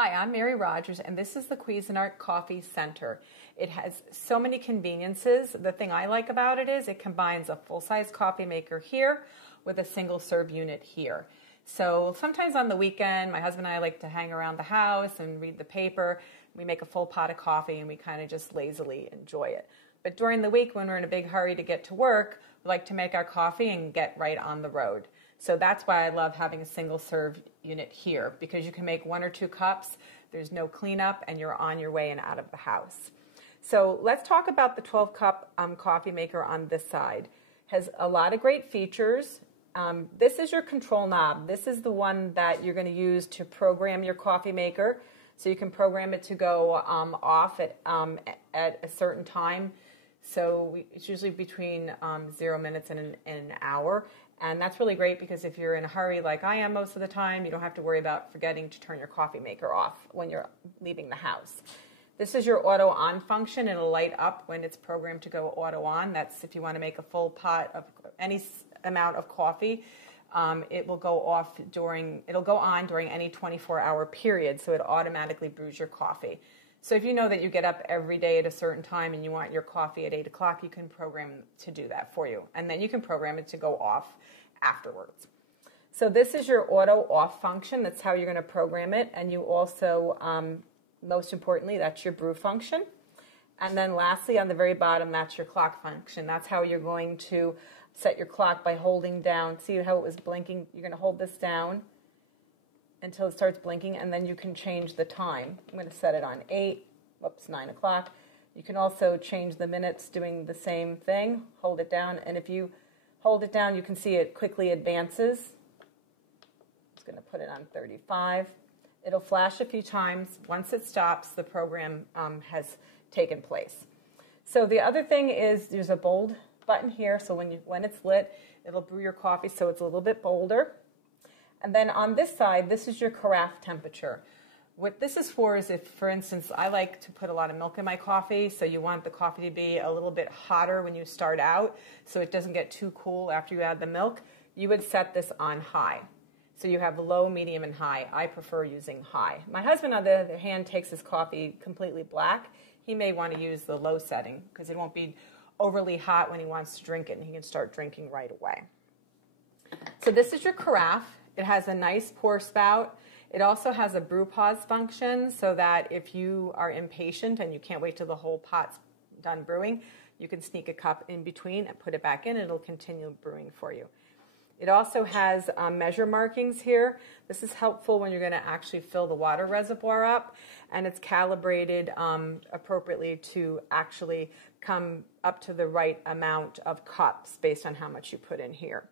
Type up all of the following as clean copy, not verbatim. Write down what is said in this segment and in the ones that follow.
Hi, I'm Mary Rogers, and this is the Cuisinart Coffee Center. It has so many conveniences. The thing I like about it is it combines a full-size coffee maker here with a single-serve unit here. So sometimes on the weekend, my husband and I like to hang around the house and read the paper. We make a full pot of coffee, and we kind of just lazily enjoy it. But during the week, when we're in a big hurry to get to work, we like to make our coffee and get right on the road. So that's why I love having a single serve unit here, because you can make 1 or 2 cups, there's no cleanup, and you're on your way and out of the house. So let's talk about the 12-cup coffee maker on this side. Has a lot of great features. This is your control knob. This is the one that you're going to use to program your coffee maker. So you can program it to go off at a certain time. So it's usually between 0 minutes and an hour. And that's really great because if you're in a hurry like I am most of the time, you don't have to worry about forgetting to turn your coffee maker off when you're leaving the house. This is your auto on function. It'll light up when it's programmed to go auto on. That's if you want to make a full pot of any amount of coffee. It will go on during any 24-hour period, so it automatically brews your coffee. So if you know that you get up every day at a certain time and you want your coffee at 8 o'clock, you can program to do that for you. And then you can program it to go off afterwards. So this is your auto off function. That's how you're going to program it. And you also, most importantly, that's your brew function. And then lastly, on the very bottom, that's your clock function. That's how you're going to set your clock by holding down. See how it was blinking? You're going to hold this down until it starts blinking, and then you can change the time. I'm going to set it on 9 o'clock. You can also change the minutes doing the same thing. Hold it down, and if you hold it down, you can see it quickly advances. I'm just going to put it on 35. It'll flash a few times. Once it stops, the program has taken place. So the other thing is there's a bold button here, so when it's lit, it'll brew your coffee so it's a little bit bolder. And then on this side, this is your carafe temperature. What this is for is if, for instance, I like to put a lot of milk in my coffee, so you want the coffee to be a little bit hotter when you start out so it doesn't get too cool after you add the milk, you would set this on high. So you have low, medium, and high. I prefer using high. My husband, on the other hand, takes his coffee completely black. He may want to use the low setting because it won't be overly hot when he wants to drink it, and he can start drinking right away. So this is your carafe. It has a nice pour spout. It also has a brew pause function so that if you are impatient and you can't wait till the whole pot's done brewing, you can sneak a cup in between and put it back in and it'll continue brewing for you. It also has measure markings here. This is helpful when you're going to actually fill the water reservoir up, and it's calibrated appropriately to actually come up to the right amount of cups based on how much you put in here.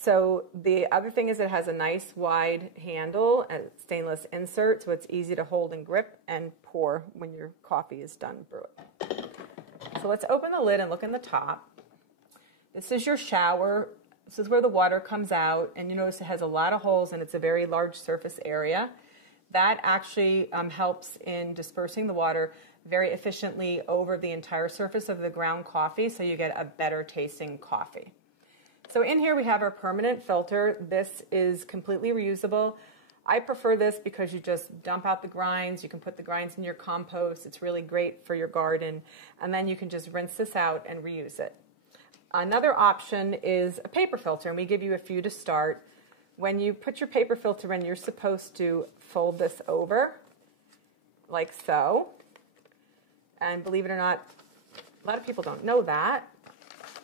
So the other thing is it has a nice wide handle and stainless insert, so it's easy to hold and grip and pour when your coffee is done brewing. So let's open the lid and look in the top. This is your shower. This is where the water comes out, and you notice it has a lot of holes and it's a very large surface area. That actually helps in dispersing the water very efficiently over the entire surface of the ground coffee, so you get a better tasting coffee. So in here we have our permanent filter. This is completely reusable. I prefer this because you just dump out the grinds. You can put the grinds in your compost. It's really great for your garden. And then you can just rinse this out and reuse it. Another option is a paper filter, and we give you a few to start. When you put your paper filter in, you're supposed to fold this over like so. And believe it or not, a lot of people don't know that.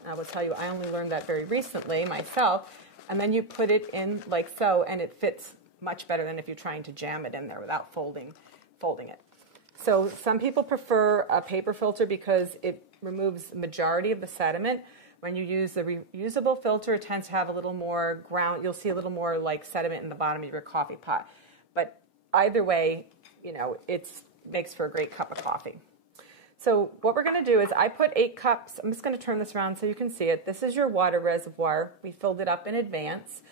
I will tell you, I only learned that very recently myself. And then you put it in like so, and it fits much better than if you're trying to jam it in there without folding it. So some people prefer a paper filter because it removes the majority of the sediment. When you use the reusable filter, it tends to have a little more ground. You'll see a little more like sediment in the bottom of your coffee pot. But either way, you know, it makes for a great cup of coffee. So what we're going to do is I put 8 cups. I'm just going to turn this around so you can see it. This is your water reservoir. We filled it up in advance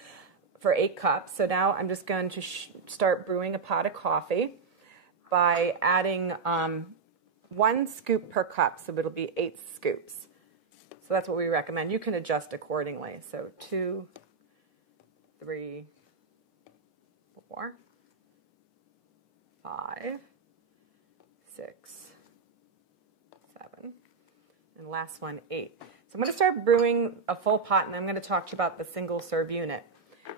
for 8 cups. So now I'm just going to start brewing a pot of coffee by adding 1 scoop per cup. So it'll be 8 scoops. So that's what we recommend. You can adjust accordingly. So 2, 3, 4, 5, 6, 7, and last one, 8. So I'm going to start brewing a full pot, and I'm going to talk to you about the single serve unit.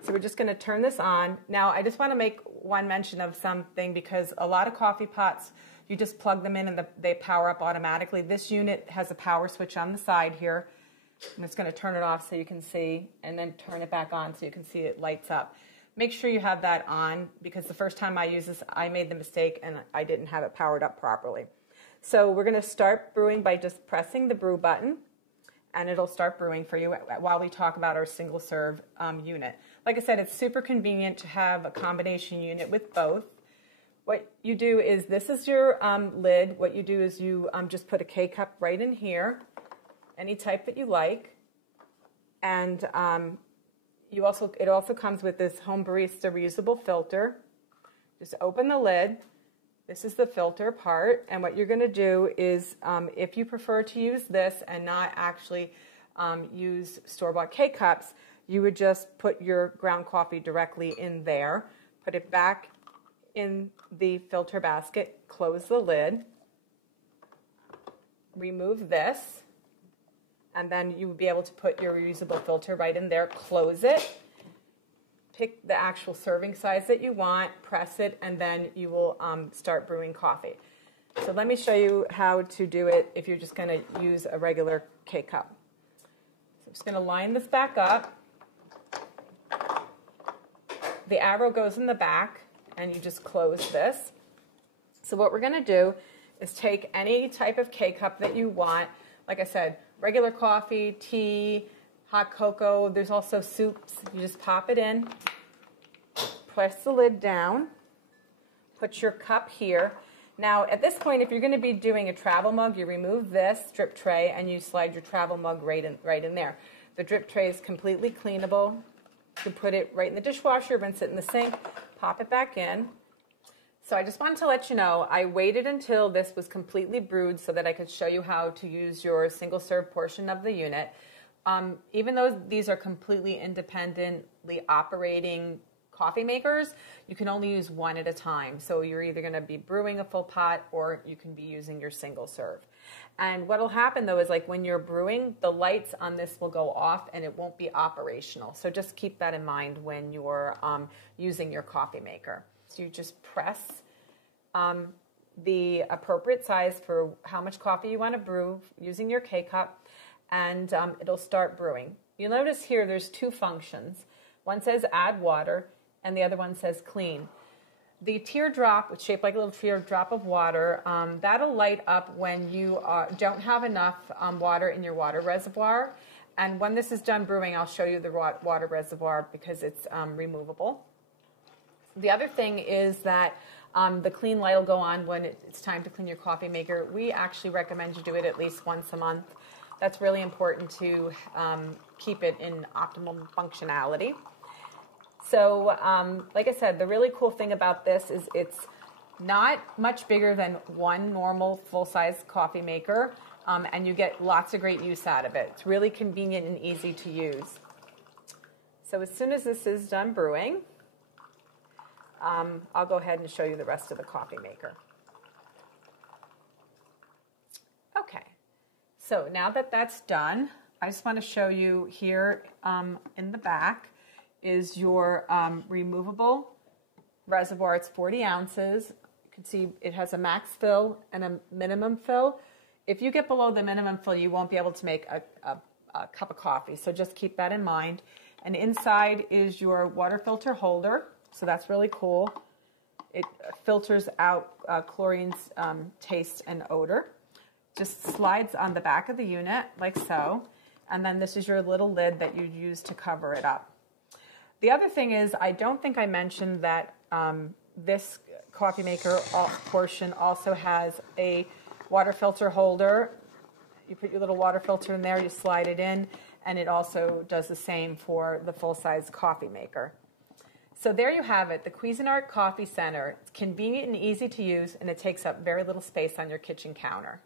So we're just going to turn this on. Now, I just want to make one mention of something, because a lot of coffee pots, you just plug them in and they power up automatically. This unit has a power switch on the side here. I'm just going to turn it off so you can see, and then turn it back on so you can see it lights up. Make sure you have that on, because the first time I used this, I made the mistake and I didn't have it powered up properly. So we're going to start brewing by just pressing the brew button, and it'll start brewing for you while we talk about our single serve unit. Like I said, it's super convenient to have a combination unit with both. What you do is, this is your lid. What you do is you just put a K-cup right in here, any type that you like, and it also comes with this HomeBarista reusable filter. Just open the lid. This is the filter part, and what you're going to do is, if you prefer to use this and not actually use store-bought K-cups, you would just put your ground coffee directly in there, put it back in the filter basket, close the lid, remove this, and then you would be able to put your reusable filter right in there, close it, pick the actual serving size that you want, press it, and then you will start brewing coffee. So let me show you how to do it if you're just going to use a regular K-cup. So I'm just going to line this back up. The arrow goes in the back, and you just close this. So what we're going to do is take any type of K-cup that you want. Like I said, regular coffee, tea, hot cocoa. There's also soups. You just pop it in, press the lid down, put your cup here. Now, at this point, if you're going to be doing a travel mug, you remove this drip tray and you slide your travel mug right in there. The drip tray is completely cleanable. You can put it right in the dishwasher, rinse it in the sink, pop it back in. So I just wanted to let you know, I waited until this was completely brewed so that I could show you how to use your single serve portion of the unit. Even though these are completely independently operating coffee makers, you can only use one at a time. So you're either going to be brewing a full pot or you can be using your single serve. And what will happen though is, like, when you're brewing, the lights on this will go off and it won't be operational. So just keep that in mind when you're using your coffee maker. So you just press the appropriate size for how much coffee you want to brew using your K-cup, and it'll start brewing. You'll notice here there's two functions. One says add water and the other one says clean. The teardrop, which is shaped like a little teardrop of water, that'll light up when you don't have enough water in your water reservoir. And when this is done brewing, I'll show you the water reservoir because it's removable. The other thing is that the clean light will go on when it's time to clean your coffee maker. We actually recommend you do it at least once a month. That's really important to keep it in optimal functionality. So, like I said, the really cool thing about this is it's not much bigger than one normal full-size coffee maker, and you get lots of great use out of it. It's really convenient and easy to use. So as soon as this is done brewing, I'll go ahead and show you the rest of the coffee maker. Okay, so now that that's done, I just want to show you here in the back is your removable reservoir. It's 40 ounces. You can see it has a max fill and a minimum fill. If you get below the minimum fill, you won't be able to make a cup of coffee, so just keep that in mind. And inside is your water filter holder. So that's really cool. It filters out chlorine's taste and odor. Just slides on the back of the unit like so. And then this is your little lid that you use to cover it up. The other thing is, I don't think I mentioned that this coffee maker portion also has a water filter holder. You put your little water filter in there, you slide it in, and it also does the same for the full-size coffee maker. So there you have it, the Cuisinart Coffee Center. It's convenient and easy to use, and it takes up very little space on your kitchen counter.